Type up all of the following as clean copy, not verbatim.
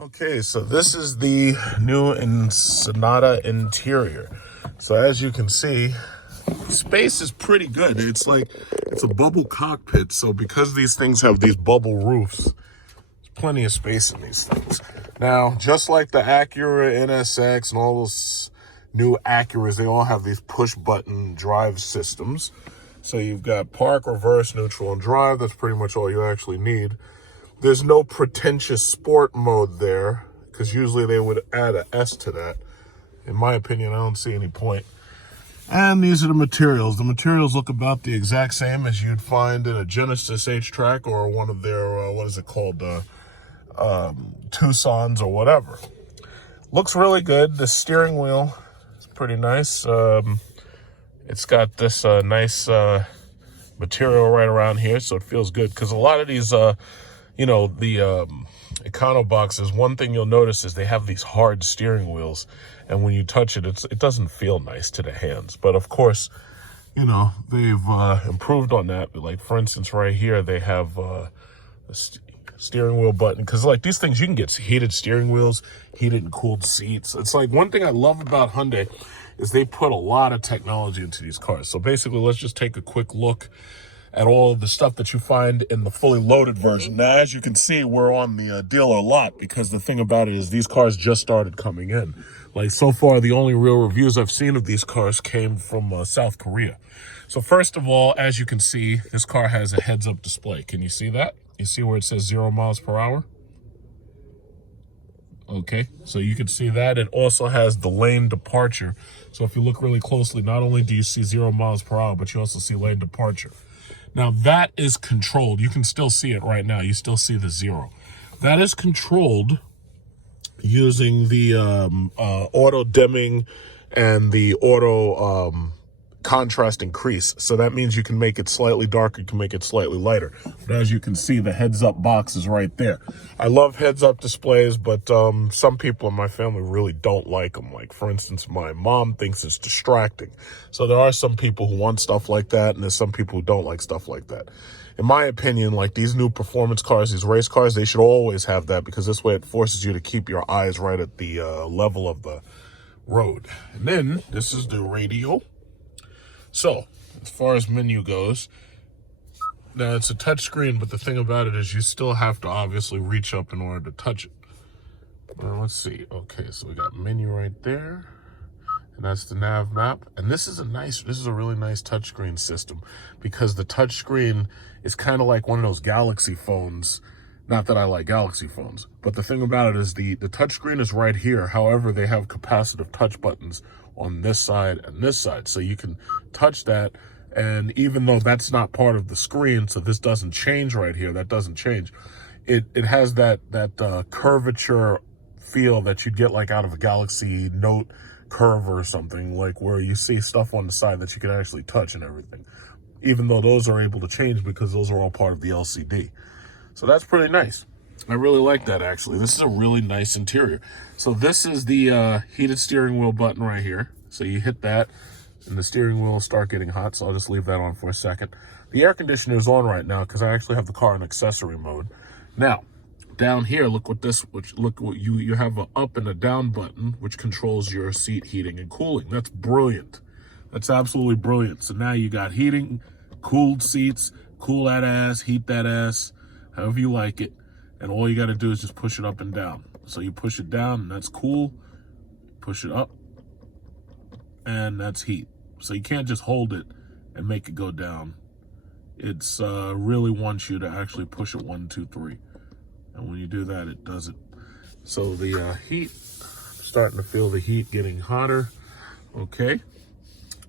Okay, so this is the new Sonata interior. So as you can see, space is pretty good. It's a bubble cockpit. So because these things have these bubble roofs, there's plenty of space in these things. Now, just like the Acura NSX and all those new Acuras, they all have these push button drive systems. So you've got park, reverse, neutral, and drive. That's pretty much all you actually need. There's no pretentious sport mode there, because usually they would add an S to that. In my opinion, I don't see any point. And these are the materials. The materials look about the exact same as you'd find in a Genesis H-Track or one of their, what is it called, Tucson's or whatever. Looks really good. The steering wheel is pretty nice. It's got this nice material right around here, so it feels good. Because a lot of these... the Econo boxes, one thing you'll notice is they have these hard steering wheels, and when you touch it, it doesn't feel nice to the hands. But of course, they've improved on that. Like, for instance, right here, they have a steering wheel button, because like these things, you can get heated steering wheels, heated and cooled seats. It's like one thing I love about Hyundai is they put a lot of technology into these cars. So basically, let's just take a quick look at all of the stuff that you find in the fully loaded version. Now, as you can see, we're on the dealer lot, because the thing about it is these cars just started coming in. Like, so far, the only real reviews I've seen of these cars came from South Korea. So first of all, as you can see, this car has a heads-up display. Can you see that? You see where it says 0 miles per hour? Okay, so you can see that. It also has the lane departure. So if you look really closely, not only do you see 0 miles per hour, but you also see lane departure. Now, that is controlled. You can still see it right now. You still see the 0. That is controlled using the auto dimming and the auto contrast increase. So that means you can make it slightly darker, you can make it slightly lighter. But as you can see, the heads-up box is right there. I love heads-up displays, but some people in my family really don't like them. Like, for instance, my mom thinks it's distracting. So there are some people who want stuff like that, and there's some people who don't like stuff like that. In my opinion, like these new performance cars, these race cars, they should always have that, because this way it forces you to keep your eyes right at the level of the road. And then this is the radio. So, as far as menu goes, now it's a touch screen, but the thing about it is you still have to obviously reach up in order to touch it. Let's see. Okay, so we got menu right there, and that's the nav map. And this is a really nice touchscreen system, because the touchscreen is kind of like one of those Galaxy phones. Not that I like Galaxy phones, but the thing about it is the touchscreen is right here. However, they have capacitive touch buttons on this side and this side. So you can touch that, and even though that's not part of the screen, so this doesn't change right here, that doesn't change. It has that curvature feel that you'd get like out of a Galaxy Note Curve or something, like where you see stuff on the side that you can actually touch and everything. Even though those are able to change, because those are all part of the LCD. So that's pretty nice. I really like that, actually. This is a really nice interior. So this is the heated steering wheel button right here. So you hit that, and the steering wheel will start getting hot. So I'll just leave that on for a second. The air conditioner is on right now, because I actually have the car in accessory mode. Now, down here, look what you have an up and a down button, which controls your seat heating and cooling. That's brilliant. That's absolutely brilliant. So now you got heating, cooled seats, cool that ass, heat that ass, however you like it. And all you got to do is just push it up and down. So you push it down, and that's cool. Push it up, and that's heat. So you can't just hold it and make it go down. It's really wants you to actually push it 1, 2, 3. And when you do that, it does it. So the heat, starting to feel the heat getting hotter. Okay.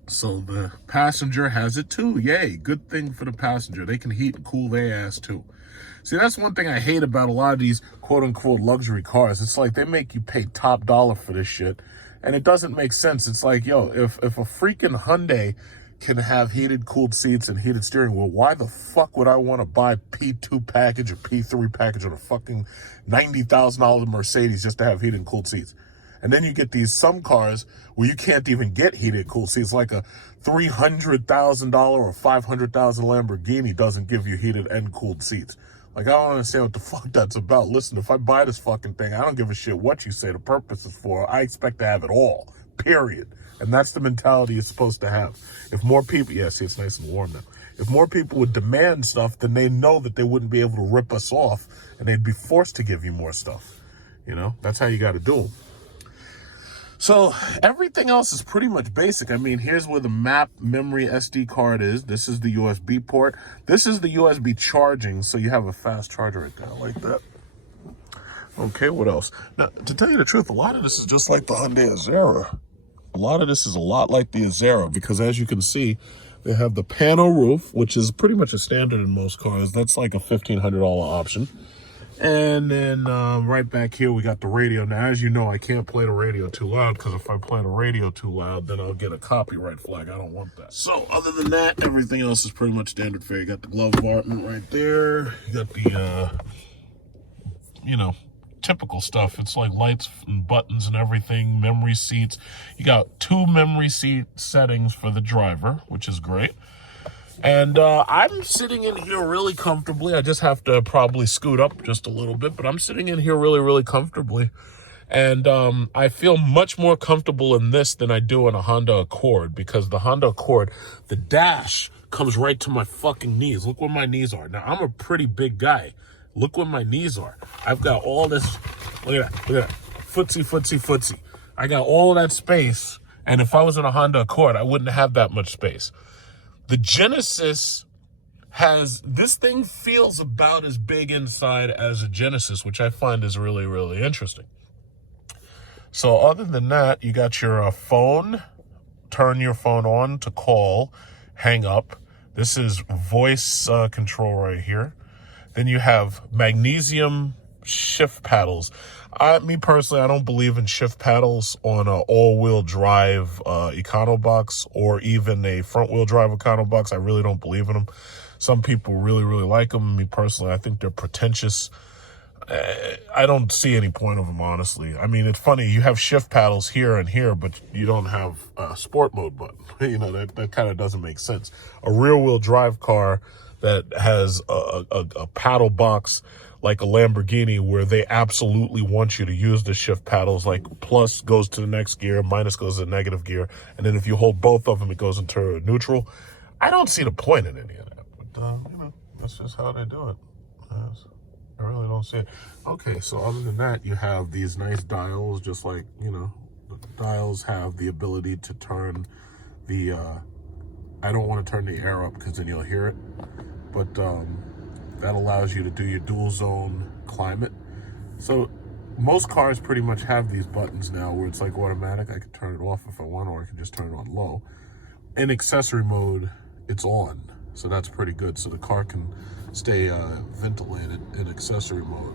So the passenger has it too. Yay, good thing for the passenger. They can heat and cool their ass too. See, that's one thing I hate about a lot of these quote-unquote luxury cars. It's like they make you pay top dollar for this shit, and it doesn't make sense. It's like, yo, if a freaking Hyundai can have heated, cooled seats and heated steering wheel, why the fuck would I want to buy P2 package or P3 package on a fucking $90,000 Mercedes just to have heated and cooled seats? And then you get some cars where you can't even get heated cool seats, like a $300,000 or $500,000 Lamborghini doesn't give you heated and cooled seats. Like, I don't understand what the fuck that's about. Listen, if I buy this fucking thing, I don't give a shit what you say the purpose is for. I expect to have it all, period. And that's the mentality you're supposed to have. If more people, yeah, see, it's nice and warm now. If more people would demand stuff, then they know that they wouldn't be able to rip us off, and they'd be forced to give you more stuff. You know, that's how you got to do them. So everything else is pretty much basic. I mean, here's where the map memory SD card is. This is the USB port. This is the USB charging, so you have a fast charger right there, like that. Okay, what else? Now, to tell you the truth, a lot of this is just like the Hyundai Azera. A lot of this is a lot like the Azera, because as you can see, they have the panel roof, which is pretty much a standard in most cars. That's like a $1,500 option. And then right back here, we got the radio. Now, as you know, I can't play the radio too loud, because if I play the radio too loud, then I'll get a copyright flag. I don't want that. So other than that, everything else is pretty much standard fare. You got the glove compartment right there. You got the, you know, typical stuff. It's like lights and buttons and everything, memory seats. You got 2 memory seat settings for the driver, which is great. And I'm sitting in here really comfortably. I just have to probably scoot up just a little bit, but I'm sitting in here really, really comfortably. And I feel much more comfortable in this than I do in a Honda Accord, because the Honda Accord, the dash comes right to my fucking knees. Look where my knees are. Now, I'm a pretty big guy. Look where my knees are. I've got all this, look at that, look at that. Footsie, footsie, footsie. I got all that space, and if I was in a Honda Accord, I wouldn't have that much space. The Genesis has, this thing feels about as big inside as a Genesis, which I find is really, really interesting. So other than that, you got your phone, turn your phone on to call, hang up. This is voice control right here. Then you have magnesium shift paddles. Me personally, I don't believe in shift paddles on an all-wheel drive Econobox, or even a front-wheel drive Econobox. I really don't believe in them. Some people really, really like them. Me personally, I think they're pretentious. I don't see any point of them, honestly. I mean, it's funny. You have shift paddles here and here, but you don't have a sport mode button. You know, that kind of doesn't make sense. A rear-wheel drive car that has a paddle box like a Lamborghini, where they absolutely want you to use the shift paddles, like plus goes to the next gear, minus goes to the negative gear, and then if you hold both of them, it goes into neutral. I don't see the point in any of that, but you know, that's just how they do it. I really don't see it. Okay, so other than that, you have these nice dials, just like, you know, the dials have the ability to turn the, I don't want to turn the air up because then you'll hear it, but that allows you to do your dual zone climate. So most cars pretty much have these buttons now where it's like automatic. I can turn it off if I want, or I can just turn it on low. In accessory mode, it's on. So that's pretty good. So the car can stay ventilated in accessory mode.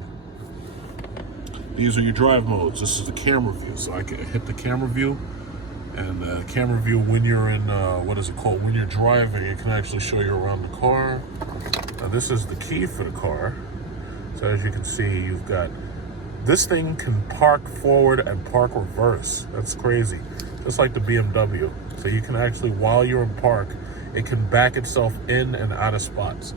These are your drive modes. This is the camera view. So I can hit the camera view, and camera view when you're in, what is it called? When you're driving, it can actually show you around the car. Now this is the key for the car. So as you can see, you've got, this thing can park forward and park reverse. That's crazy. Just like the BMW. So you can actually, while you're in park, it can back itself in and out of spots.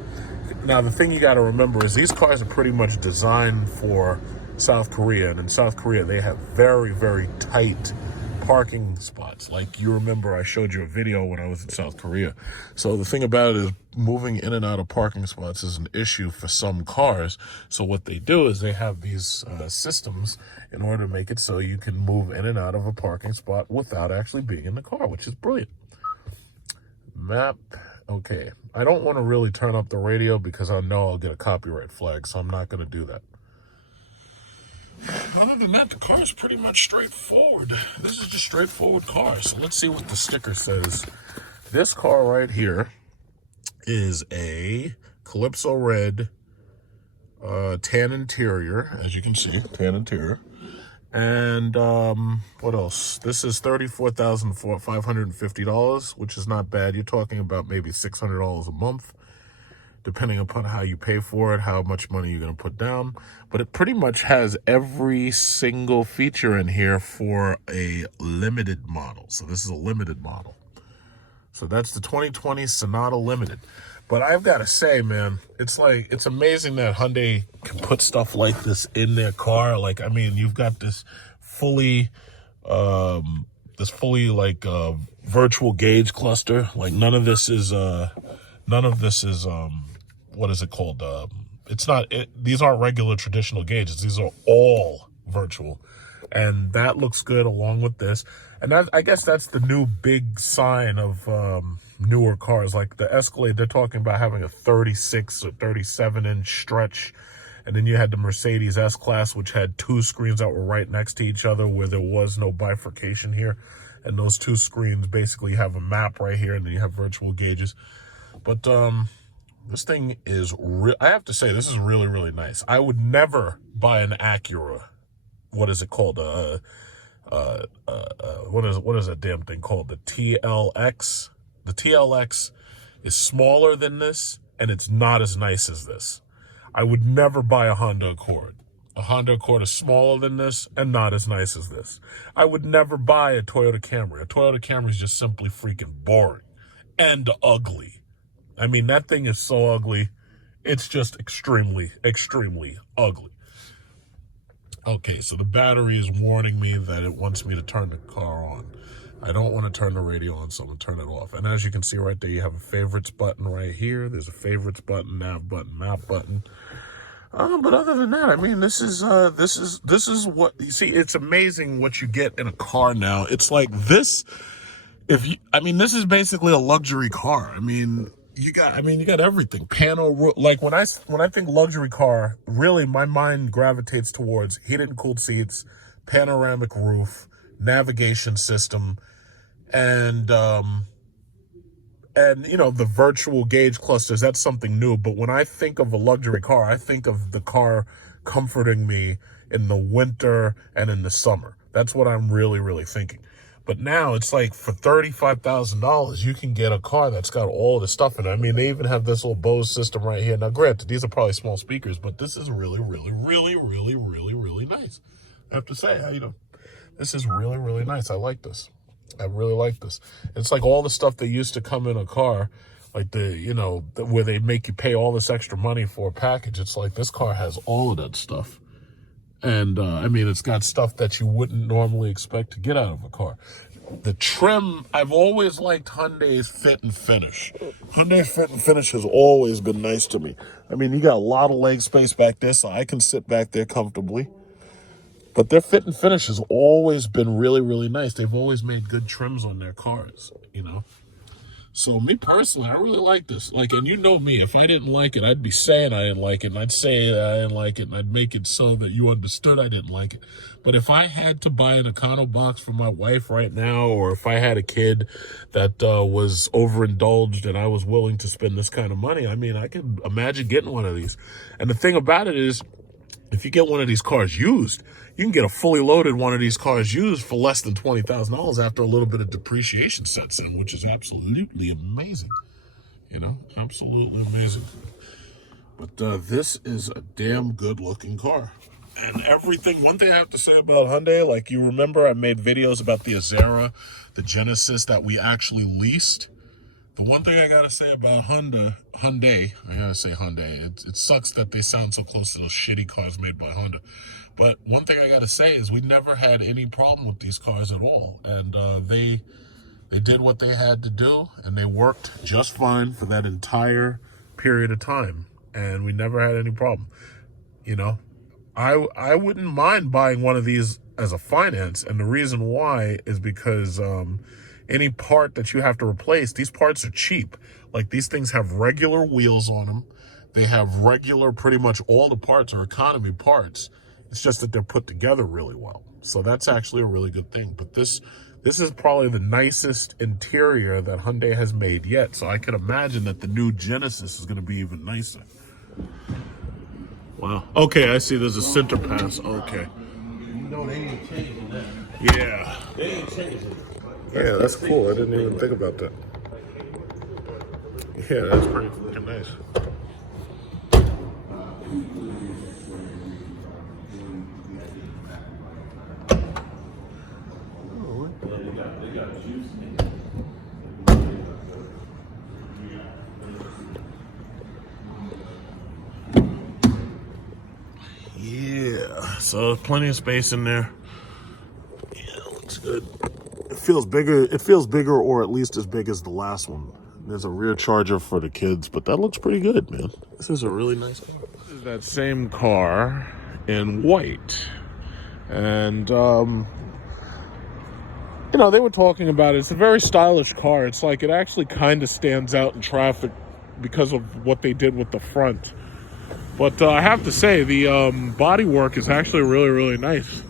Now the thing you got to remember is these cars are pretty much designed for South Korea. And in South Korea, they have very, very tight parking spots. Like, you remember I showed you a video when I was in South Korea. So the thing about it is, moving in and out of parking spots is an issue for some cars. So what they do is they have these systems in order to make it so you can move in and out of a parking spot without actually being in the car, which is brilliant. Map. Okay, I don't want to really turn up the radio because I know I'll get a copyright flag, so I'm not going to do that. Other than that, the car is pretty much straightforward. This is just straightforward car. So let's see what the sticker says. This car right here is a Calypso Red tan interior, as you can see, tan interior. And what else? This is $34,550, which is not bad. You're talking about maybe $600 a month, depending upon how you pay for it, how much money you're going to put down. But it pretty much has every single feature in here for a limited model. So this is a limited model. So that's the 2020 Sonata Limited. But I've got to say, man, it's amazing that Hyundai can put stuff like this in their car. Like, I mean, you've got this fully like virtual gauge cluster. Like none of this is what is it called? These aren't regular traditional gauges. These are all virtual. And that looks good along with this. And I guess that's the new big sign of newer cars. Like the Escalade, they're talking about having a 36 or 37-inch stretch. And then you had the Mercedes S-Class, which had two screens that were right next to each other where there was no bifurcation here. And those two screens basically have a map right here, and then you have virtual gauges. But this thing is I have to say, this is really, really nice. I would never buy an Acura. What is it called? What is that damn thing called? The TLX. The TLX is smaller than this, and it's not as nice as this. I would never buy a Honda Accord. A Honda Accord is smaller than this and not as nice as this. I would never buy a Toyota Camry. A Toyota Camry is just simply freaking boring and ugly. I mean, that thing is so ugly. It's just extremely, extremely ugly. Okay, so the battery is warning me that it wants me to turn the car on. I don't want to turn the radio on, so I'm going to turn it off. And as you can see right there, you have a favorites button right here. There's a favorites button, nav button, map button. But other than that, I mean, this is what you see. It's amazing what you get in a car now. It's like this. This is basically a luxury car. I mean, you got everything. Like when I think luxury car, really my mind gravitates towards heated and cooled seats, panoramic roof, navigation system, and the virtual gauge clusters. That's something new. But when I think of a luxury car, I think of the car comforting me in the winter and in the summer. That's what I'm really, really thinking. But now it's like for $35,000, you can get a car that's got all the stuff in it. I mean, they even have this little Bose system right here. Now, granted, these are probably small speakers, but this is really, really, really, really, really, really nice. I have to say, this is really, really nice. I like this. I really like this. It's like all the stuff that used to come in a car, like where they make you pay all this extra money for a package. It's like this car has all of that stuff. And, it's got stuff that you wouldn't normally expect to get out of a car. The trim, I've always liked Hyundai's fit and finish. Hyundai's fit and finish has always been nice to me. I mean, you got a lot of leg space back there, so I can sit back there comfortably. But their fit and finish has always been really, really nice. They've always made good trims on their cars, So me personally, I really like this. And you know me, if I didn't like it, I'd be saying I didn't like it, and I'd say that I didn't like it, and I'd make it so that you understood I didn't like it. But if I had to buy an Econo box for my wife right now, or if I had a kid that was overindulged and I was willing to spend this kind of money, I could imagine getting one of these. And the thing about it is, if you get one of these cars used, you can get a fully loaded one of these cars used for less than $20,000 after a little bit of depreciation sets in, which is absolutely amazing. Absolutely amazing. But this is a damn good looking car. And everything, one thing I have to say about Hyundai, like you remember I made videos about the Azera, the Genesis that we actually leased. The one thing I gotta say about Hyundai, it sucks that they sound so close to those shitty cars made by Honda. But one thing I gotta say is we never had any problem with these cars at all. And they did what they had to do, and they worked just fine for that entire period of time. And we never had any problem. I wouldn't mind buying one of these as a finance, and the reason why is because any part that you have to replace, these parts are cheap. Like these things have regular wheels on them. They have regular, pretty much all the parts are economy parts. It's just that they're put together really well. So that's actually a really good thing. But this is probably the nicest interior that Hyundai has made yet. So I can imagine that the new Genesis is going to be even nicer. Wow. Okay, I see there's a center pass. Okay. They ain't changing that. Yeah. They ain't changing. Yeah, that's cool. I didn't even think about that. Yeah, that's pretty fucking nice. space, plenty of space in there. Yeah, looks good. It feels bigger or at least as big as the last one. There's a rear charger for the kids, but that looks pretty good, man. This is a really nice car. This is that same car in white. And, you know, they were talking about it. It's a very stylish car. It's like it actually kind of stands out in traffic because of what they did with the front. But I have to say, the bodywork is actually really, really nice.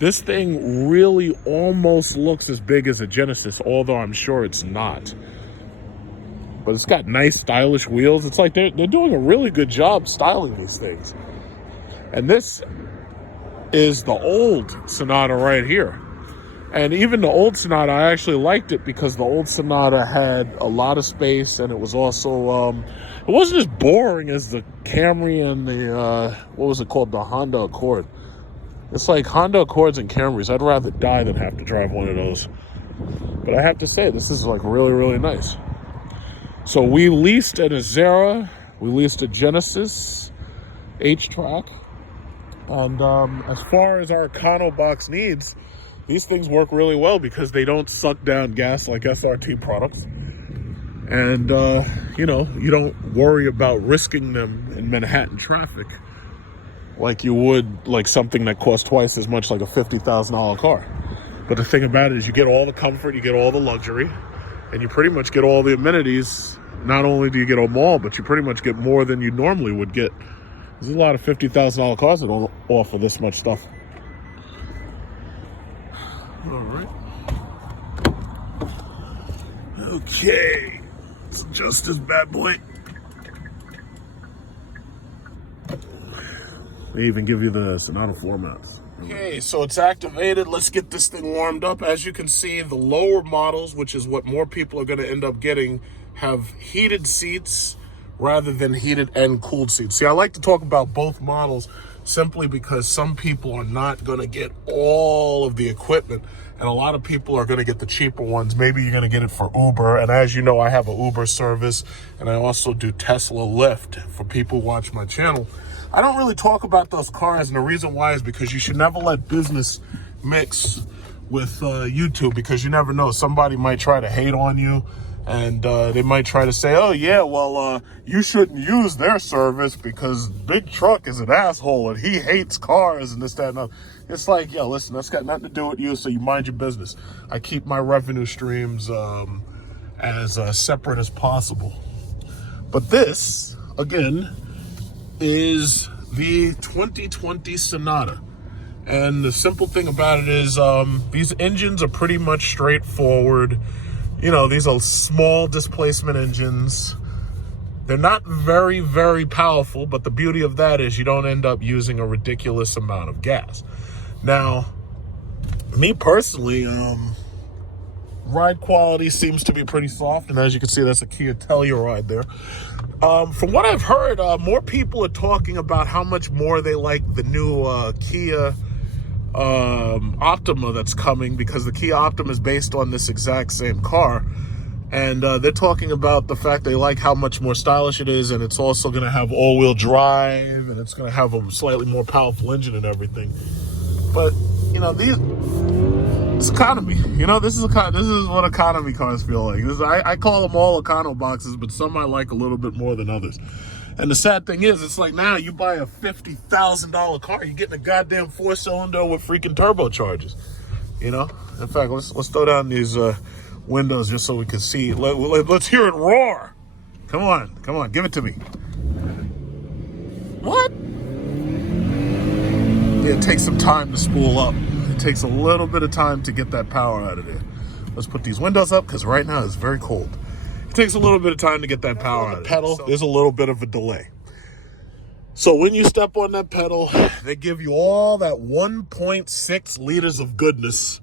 This thing really almost looks as big as a Genesis, although I'm sure it's not. But it's got nice, stylish wheels. It's like they're doing a really good job styling these things. And this is the old Sonata right here. And even the old Sonata, I actually liked it because the old Sonata had a lot of space, and it was also, it wasn't as boring as the Camry and the, what was it called, the Honda Accord. It's like Honda Accords and Camrys. I'd rather die than have to drive one of those. But I have to say, this is like really, really nice. So we leased an Azera, we leased a Genesis H-Track, and as far as our Econo box needs, these things work really well because they don't suck down gas like SRT products. And, you know, you don't worry about risking them in Manhattan traffic like you would like something that costs twice as much, like a $50,000 car. But the thing about it is you get all the comfort, you get all the luxury, and you pretty much get all the amenities. Not only do you get them all, but you pretty much get more than you normally would get. There's a lot of $50,000 cars that don't offer this much stuff. All right. Okay. Let's adjust this bad boy. They even give you the Sonata floor mats. Okay, so it's activated. Let's get this thing warmed up. As you can see, the lower models, which is what more people are going to end up getting, have heated seats rather than heated and cooled seats. See, I like to talk about both models simply because some people are not going to get all of the equipment, and a lot of people are going to get the cheaper ones. Maybe you're going to get it for Uber, and as you know, I have an Uber service, and I also do Tesla Lyft for people who watch my channel. I don't really talk about those cars, and the reason why is because you should never let business mix with YouTube, because you never know. Somebody might try to hate on you, and they might try to say, oh yeah, well, you shouldn't use their service because Big Truck is an asshole and he hates cars and this, that, and other. It's like, yo, listen, that's got nothing to do with you, so you mind your business. I keep my revenue streams as separate as possible. But this, again, is the 2020 Sonata. And the simple thing about it is these engines are pretty much straightforward. You know, these are small displacement engines. They're not very, very powerful, but the beauty of that is you don't end up using a ridiculous amount of gas. Now, me personally, ride quality seems to be pretty soft, and as you can see, that's a Kia Telluride there. From what I've heard, more people are talking about how much more they like the new Kia Optima that's coming, because the Kia Optima is based on this exact same car, and they're talking about the fact they like how much more stylish it is, and it's also going to have all-wheel drive, and it's going to have a slightly more powerful engine and everything. But you know, it's economy. You know, this is what economy cars feel like. I call them all Econo boxes, but some I like a little bit more than others. And the sad thing is, it's like now you buy a $50,000 car, you're getting a goddamn 4-cylinder with freaking turbochargers. You know? In fact, let's throw down these windows just so we can see. Let's hear it roar. Come on, give it to me. What? Yeah, it takes some time to spool up. It takes a little bit of time to get that power out of there. Let's put these windows up because right now it's very cold. It takes a little bit of time to get that power out of the pedal. There's a little bit of a delay. So when you step on that pedal, they give you all that 1.6 liters of goodness.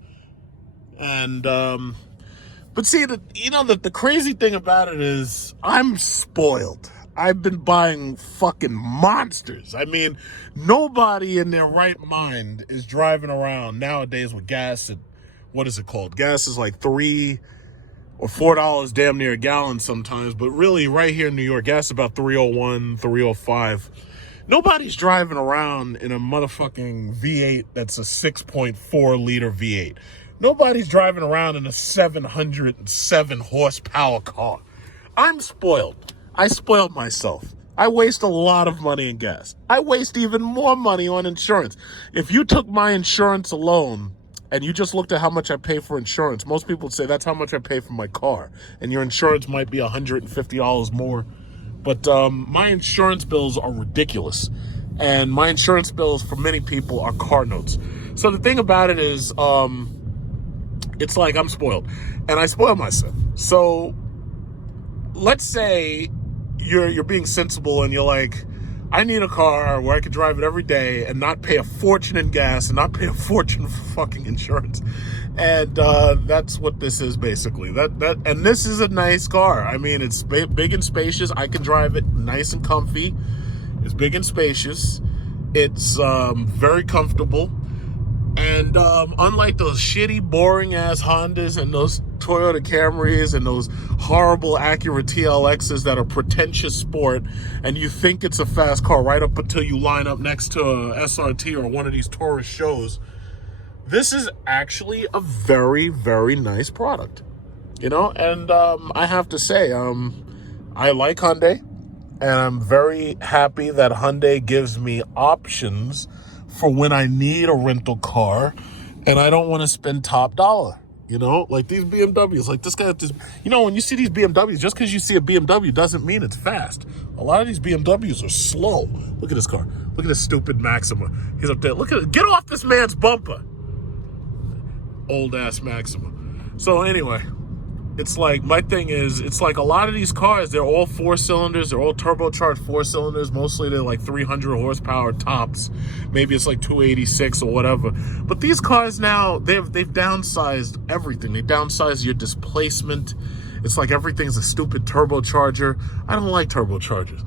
And, but see, the crazy thing about it is I'm spoiled. I've been buying fucking monsters. I mean, nobody in their right mind is driving around nowadays with gas at, what is it called? Gas is like $3 or $4 damn near a gallon sometimes, but really right here in New York, gas is about $3.01, $3.05. Nobody's driving around in a motherfucking V8 that's a 6.4 liter V8. Nobody's driving around in a 707 horsepower car. I'm spoiled. I spoiled myself. I waste a lot of money in gas. I waste even more money on insurance. If you took my insurance alone and you just looked at how much I pay for insurance, most people would say that's how much I pay for my car. And your insurance might be $150 more. But my insurance bills are ridiculous. And my insurance bills for many people are car notes. So the thing about it is, it's like I'm spoiled. And I spoil myself. So let's say you're being sensible and you're like, I need a car where I could drive it every day and not pay a fortune in gas and not pay a fortune for fucking insurance. And that's what this is basically. And this is a nice car. I mean, it's big and spacious. I can drive it nice and comfy. It's big and spacious. It's very comfortable. And unlike those shitty, boring-ass Hondas and those Toyota Camrys and those horrible Acura TLXs that are pretentious sport, and you think it's a fast car right up until you line up next to a SRT or one of these tourist shows, this is actually a very, very nice product. You know, and I have to say, I like Hyundai, and I'm very happy that Hyundai gives me options for when I need a rental car and I don't want to spend top dollar, you know, like these BMWs, like this guy, you know, when you see these BMWs, just because you see a BMW doesn't mean it's fast. A lot of these BMWs are slow. Look at this car. Look at this stupid Maxima. He's up there. Look at it. Get off this man's bumper. Old ass Maxima. So anyway, it's like, my thing is, it's like a lot of these cars, they're all 4 cylinders, they're all turbocharged 4 cylinders. Mostly they're like 300 horsepower tops. Maybe it's like 286 or whatever. But these cars now, they've downsized everything. They downsized your displacement. It's like everything's a stupid turbocharger. I don't like turbochargers.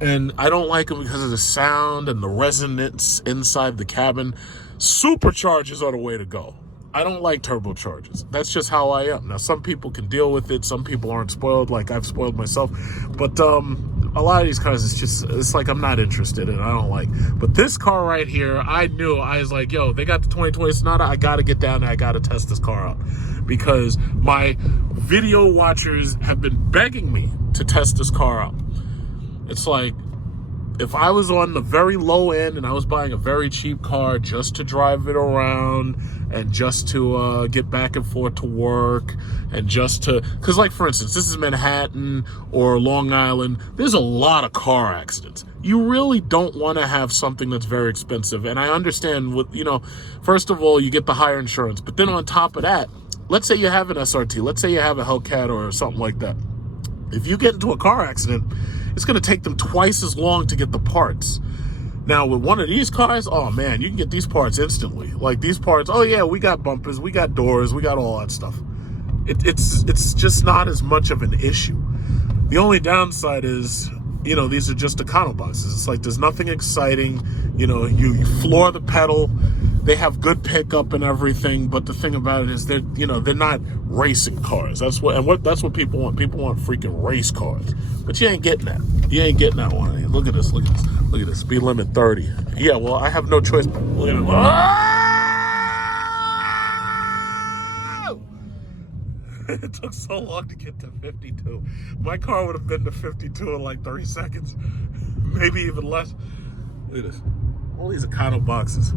And I don't like them because of the sound and the resonance inside the cabin. Superchargers are the way to go. I don't like turbochargers. That's just how I am. Now, some people can deal with it. Some people aren't spoiled, like I've spoiled myself. But a lot of these cars, it's like I'm not interested in. I don't like. But this car right here, I was like, yo, they got the 2020 Sonata. I got to get down there. I got to test this car out. Because my video watchers have been begging me to test this car out. It's like, if I was on the very low end and I was buying a very cheap car just to drive it around and just to get back and forth to work and just to, because like for instance, this is Manhattan or Long Island, there's a lot of car accidents. You really don't want to have something that's very expensive. And I understand with, you know, first of all, you get the higher insurance, but then on top of that, let's say you have an SRT, let's say you have a Hellcat or something like that. If you get into a car accident, it's going to take them twice as long to get the parts. Now, with one of these cars, oh man, you can get these parts instantly. Like these parts, oh yeah, we got bumpers, we got doors, we got all that stuff. It's just not as much of an issue. The only downside is, you know, these are just Econo boxes. It's like there's nothing exciting. You know, you floor the pedal. They have good pickup and everything, but the thing about it is they're not racing cars. That's what people want. People want freaking race cars. But you ain't getting that. You ain't getting that one. Look at this. Look at this. Look at this. Speed limit 30. Yeah, well, I have no choice. Look at it. Oh! It took so long to get to 52. My car would have been to 52 in like 30 seconds. Maybe even less. Look at this. All these Econo boxes.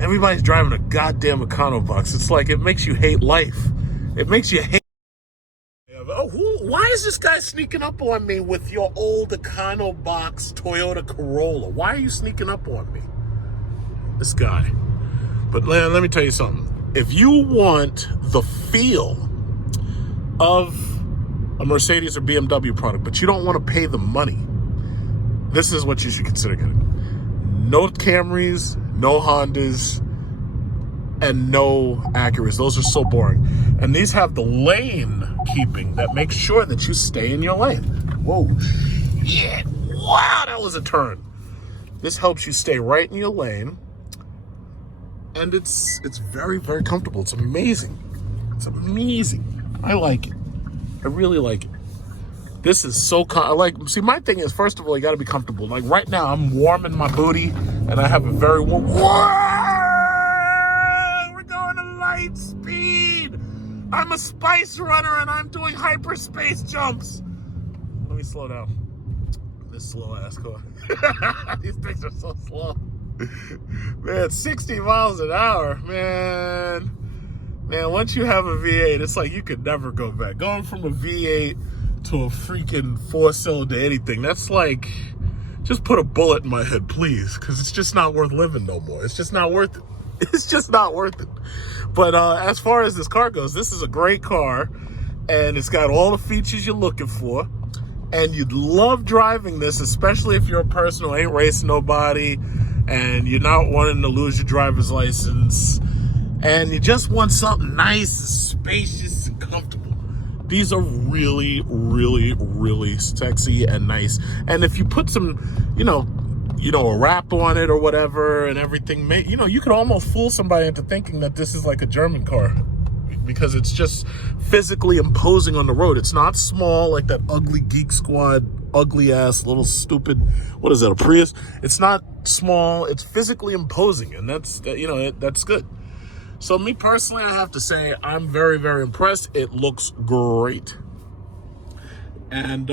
Everybody's driving a goddamn Econo box. It's like, it makes you hate life. It makes you hate. Oh, why is this guy sneaking up on me with your old Econo box Toyota Corolla? Why are you sneaking up on me? This guy. But let me tell you something. If you want the feel of a Mercedes or BMW product, but you don't want to pay the money, this is what you should consider getting. No Camrys, no Hondas, and no Acuras. Those are so boring. And these have the lane keeping that makes sure that you stay in your lane. Whoa, shit. Wow, that was a turn. This helps you stay right in your lane. And it's very, very comfortable. It's amazing. It's amazing. I like it. I really like it. This is so see, my thing is, first of all, you got to be comfortable. Like right now, I'm warming my booty, and I have a very warm. Whoa! We're going to light speed. I'm a spice runner, and I'm doing hyperspace jumps. Let me slow down. This slow ass car. These things are so slow. Man, 60 miles an hour, man. Man, once you have a V8, it's like you could never go back. Going from a V8 to a freaking 4-cylinder anything, that's like, just put a bullet in my head, please, because it's just not worth living no more. It's just not worth it. It's just not worth it. But as far as this car goes, this is a great car, and it's got all the features you're looking for, and you'd love driving this, especially if you're a person who ain't racing nobody, and you're not wanting to lose your driver's license, and you just want something nice, spacious, and comfortable. These are really, really, really sexy and nice. And if you put some, a wrap on it or whatever and everything, you could almost fool somebody into thinking that this is like a German car, because it's just physically imposing on the road. It's not small like that ugly Geek Squad, ugly ass little stupid, what is that, a Prius? It's not small, it's physically imposing, and that's good. So me personally, I have to say, I'm very, very impressed. It looks great. And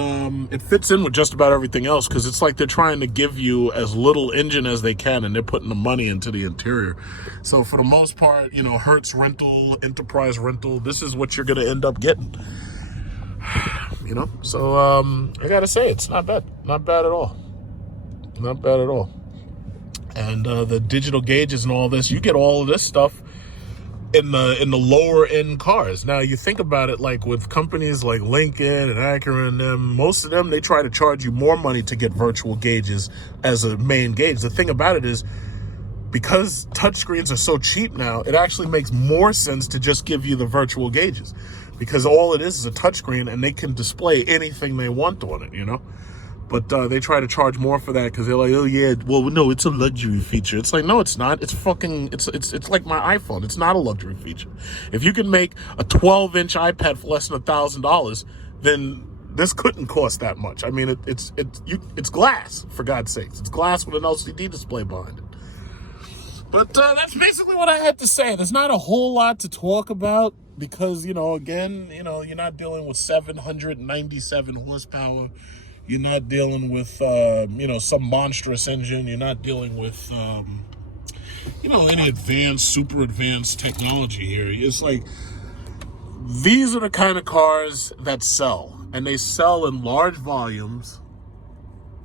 it fits in with just about everything else, because it's like they're trying to give you as little engine as they can, and they're putting the money into the interior. So for the most part, Hertz rental, Enterprise rental, this is what you're going to end up getting. So I got to say, it's not bad. Not bad at all. Not bad at all. And the digital gauges and all this, you get all of this stuff in the lower end cars. Now you think about it, like with companies like Lincoln and Acura and them, most of them, they try to charge you more money to get virtual gauges as a main gauge. The thing about it is, because touchscreens are so cheap now, it actually makes more sense to just give you the virtual gauges, because all it is a touchscreen, and they can display anything they want on it, But they try to charge more for that because they're like, oh yeah, well no, it's a luxury feature. It's like, no, it's not. It's fucking, it's like my iPhone. It's not a luxury feature. If you can make a 12-inch iPad for less than $1,000, then this couldn't cost that much. I mean, it's glass, for God's sakes. It's glass with an LCD display behind it. But that's basically what I had to say. There's not a whole lot to talk about because, again, you're not dealing with 797 horsepower. You're not dealing with, some monstrous engine. You're not dealing with, any advanced, super advanced technology here. It's like, these are the kind of cars that sell. And they sell in large volumes.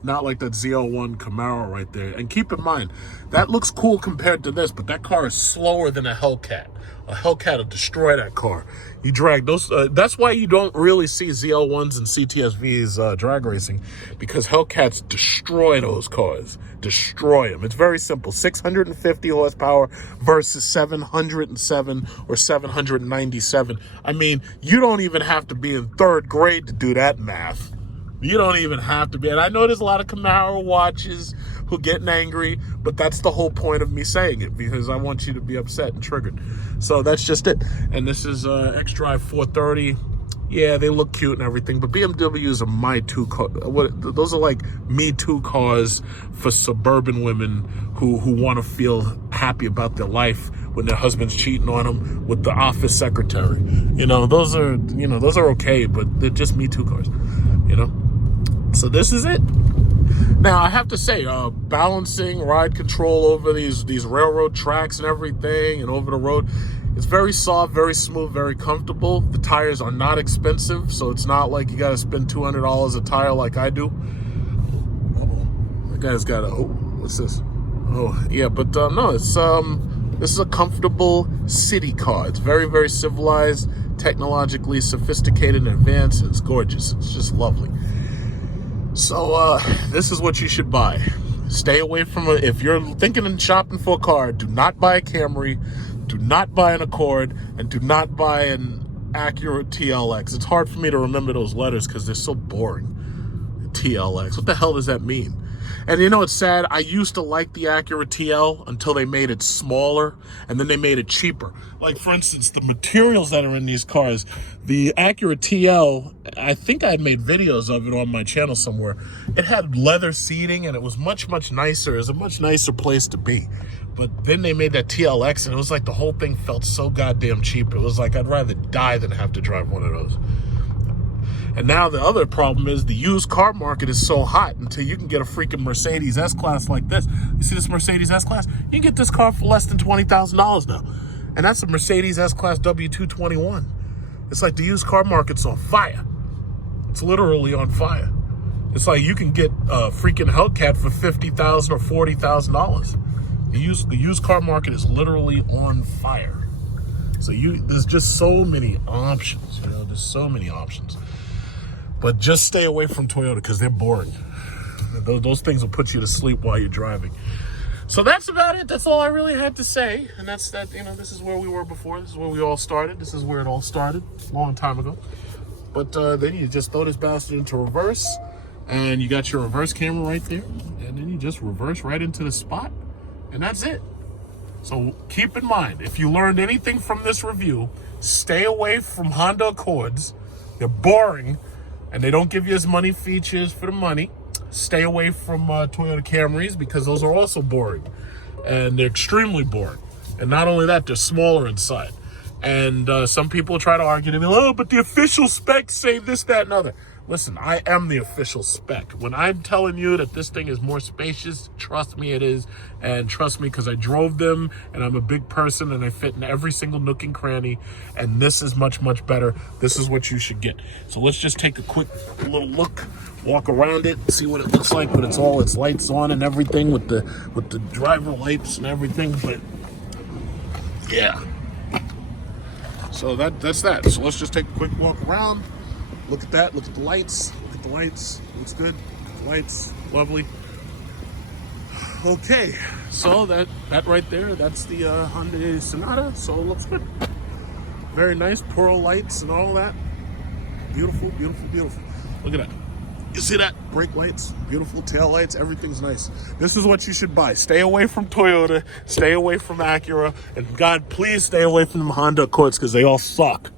Not like that Z01 Camaro right there. And keep in mind, that looks cool compared to this, but that car is slower than a Hellcat. A Hellcat will destroy that car. You drag those. That's why you don't really see ZL1s and CTSVs drag racing, because Hellcats destroy those cars. Destroy them. It's very simple. 650 horsepower versus 707 or 797. I mean, you don't even have to be in third grade to do that math. You don't even have to be. And I know there's a lot of Camaro watches who getting angry, but that's the whole point of me saying it, because I want you to be upset and triggered. So that's just it. And this is X-Drive 430. Yeah, they look cute and everything, but BMWs are my two cars. Those are like Me Too cars for suburban women who want to feel happy about their life when their husband's cheating on them with the office secretary. Those are okay, but they're just Me Too cars. So this is it. Now, I have to say, balancing ride control over these railroad tracks and everything and over the road, it's very soft, very smooth, very comfortable. The tires are not expensive, so it's not like you got to spend $200 a tire like I do. That guy's got what's this? Oh, yeah, but no, it's this is a comfortable city car. It's very, very civilized, technologically sophisticated and advanced. It's gorgeous. It's just lovely. So this is what you should buy. Stay away from it. If you're thinking and shopping for a car, do not buy a Camry, do not buy an Accord, and do not buy an Acura TLX. It's hard for me to remember those letters because they're so boring. TLX. What the hell does that mean? And you know what's sad? I used to like the Acura TL until they made it smaller, and then they made it cheaper. Like, for instance, the materials that are in these cars, the Acura TL, I think I made videos of it on my channel somewhere. It had leather seating, and it was much, much nicer. It was a much nicer place to be. But then they made that TLX, and it was like the whole thing felt so goddamn cheap. It was like I'd rather die than have to drive one of those. And now the other problem is the used car market is so hot until you can get a freaking Mercedes S-Class like this. You see this Mercedes S-Class? You can get this car for less than $20,000 now. And that's a Mercedes S-Class W221. It's like the used car market's on fire. It's literally on fire. It's like you can get a freaking Hellcat for $50,000 or $40,000. The used car market is literally on fire. So there's just so many options, you know, there's so many options. But just stay away from Toyota because they're boring. Those things will put you to sleep while you're driving. So that's about it. That's all I really had to say. And that's that, you know, this is where we were before. This is where we all started. This is where it all started a long time ago. But then you just throw this bastard into reverse, and you got your reverse camera right there. And then you just reverse right into the spot. And that's it. So keep in mind, if you learned anything from this review, stay away from Honda Accords. They're boring, and they don't give you as many features for the money. Stay away from Toyota Camrys because those are also boring, and they're extremely boring. And not only that, they're smaller inside. And some people try to argue to me, oh, but the official specs say this, that, and other. Listen, I am the official spec. When I'm telling you that this thing is more spacious, trust me it is. And trust me, because I drove them, and I'm a big person, and I fit in every single nook and cranny. And this is much, much better. This is what you should get. So let's just take a quick little look, walk around it, see what it looks like when it's all its lights on and everything with the driver lights and everything. But yeah. So that's that. So let's just take a quick walk around. Look at that. Look at the lights. Look at the lights. Looks good. The lights. Lovely. Okay. So that right there, that's the Hyundai Sonata. So it looks good. Very nice. Pearl lights and all that. Beautiful, beautiful, beautiful. Look at that. You see that? Brake lights. Beautiful. Tail lights. Everything's nice. This is what you should buy. Stay away from Toyota. Stay away from Acura. And God, please stay away from them Honda Accords because they all suck.